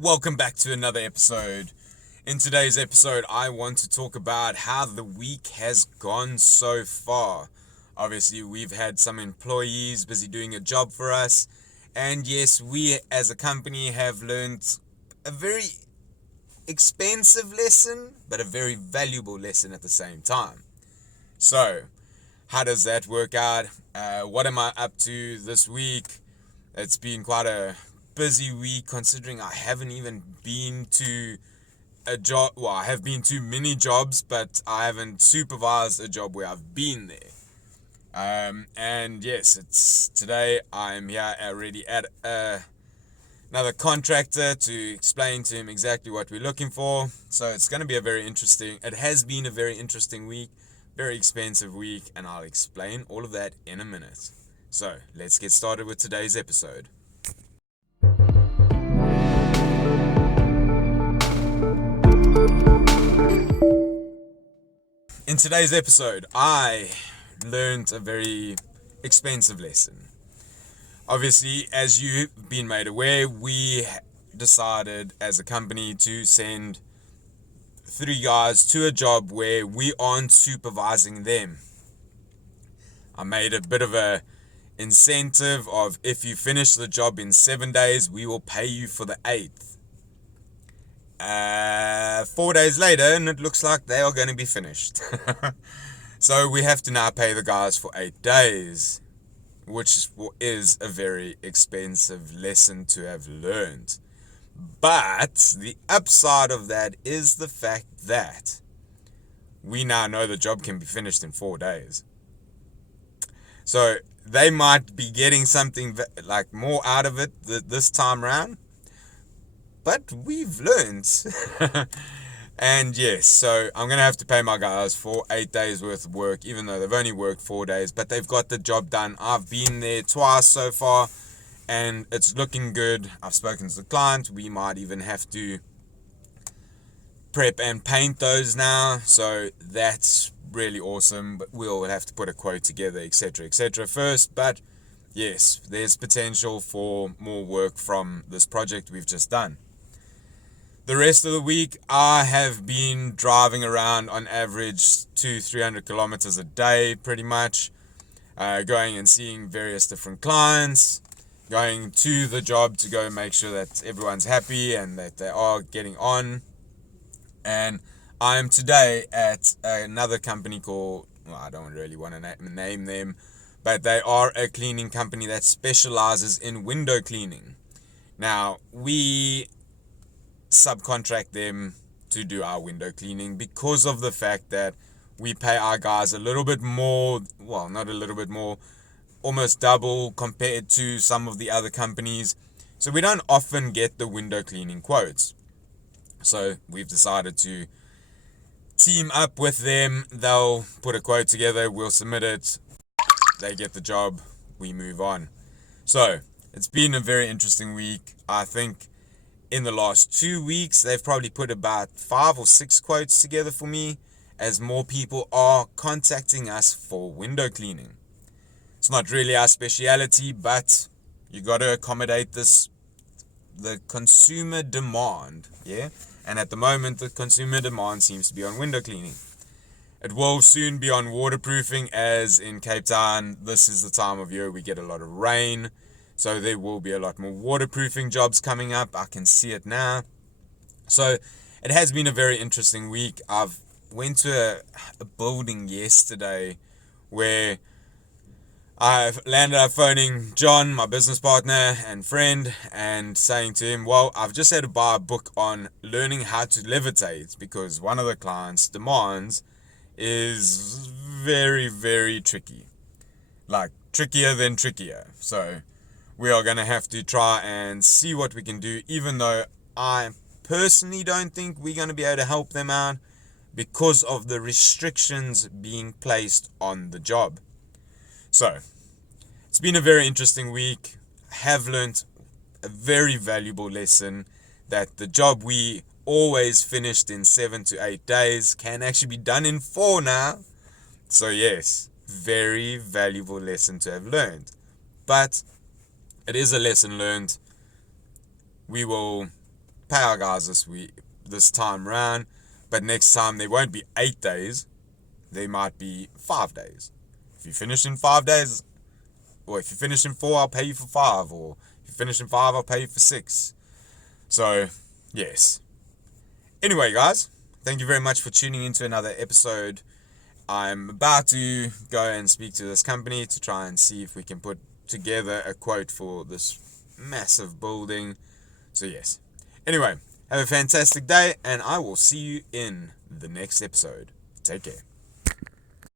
Welcome back to another episode. In today's episode, I want to talk about how the week has gone so far. Obviously, we've had some employees busy doing a job for us, and yes, we as a company have learned a very expensive lesson, but a very valuable lesson at the same time. So, how does that work out? What am I up to this week? It's been quite a busy week considering I haven't even been to a job. Well, I have been to many jobs, but I haven't supervised a job where I've been there. And yes, it's today I'm here already at another contractor to explain to him exactly what we're looking for. So it's going to be it has been a very interesting week, very expensive week, and I'll explain all of that in a minute. So let's get started with today's episode. In today's episode, I learned a very expensive lesson. Obviously, as you've been made aware, we decided as a company to send 3 guys to a job where we aren't supervising them. I made a bit of a incentive of if you finish the job in 7 days, we will pay you for the 8th. 4 days later, and it looks like they are going to be finished. So we have to now pay the guys for 8 days, which is a very expensive lesson to have learned. But the upside of that is the fact that we now know the job can be finished in 4 days. So they might be getting something like more out of it this time around, but we've learned. And yes, so I'm going to have to pay my guys for 8 days worth of work, even though they've only worked 4 days, but they've got the job done. I've been there twice so far, and it's looking good. I've spoken to the client. We might even have to prep and paint those now, so that's really awesome, but we'll have to put a quote together, etc first. But yes, there's potential for more work from this project we've just done. The rest of the week, I have been driving around on average 200-300 kilometers a day, pretty much, going and seeing various different clients, going to the job to go make sure that everyone's happy and that they are getting on. And I'm today at another company called, well, I don't really want to name them, but they are a cleaning company that specializes in window cleaning. Now, we subcontract them to do our window cleaning because of the fact that we pay our guys a little bit more, well, not a little bit more, almost double compared to some of the other companies. So we don't often get the window cleaning quotes. So we've decided to team up with them. They'll put a quote together, we'll submit it, they get the job, we move on. So it's been a very interesting week. I think in the last 2 weeks, they've probably put about 5 or 6 quotes together for me, as more people are contacting us for window cleaning. It's not really our speciality, but you got to accommodate the consumer demand, yeah? And at the moment, the consumer demand seems to be on window cleaning. It will soon be on waterproofing, as in Cape Town, this is the time of year we get a lot of rain. So there will be a lot more waterproofing jobs coming up. I can see it now. So it has been a very interesting week. I've went to a building yesterday where I landed up phoning John, my business partner and friend, and saying to him, well, I've just had to buy a book on learning how to levitate because one of the clients' demands is very, very tricky. Like, trickier than trickier. So we are going to have to try and see what we can do, even though I personally don't think we're going to be able to help them out because of the restrictions being placed on the job. So it's been a very interesting week. I have learned a very valuable lesson that the job we always finished in 7 to 8 days can actually be done in 4 now. So yes, very valuable lesson to have learned. But it is a lesson learned. We will pay our guys this time round, but next time there won't be 8 days, there might be 5 days. If you finish in 5 days, or if you finish in 4, I'll pay you for 5, or if you finish in 5, I'll pay you for 6. So, yes. Anyway, guys, thank you very much for tuning into another episode. I'm about to go and speak to this company to try and see if we can put together a quote for this massive building. So, yes. Anyway, have a fantastic day, and I will see you in the next episode. Take care.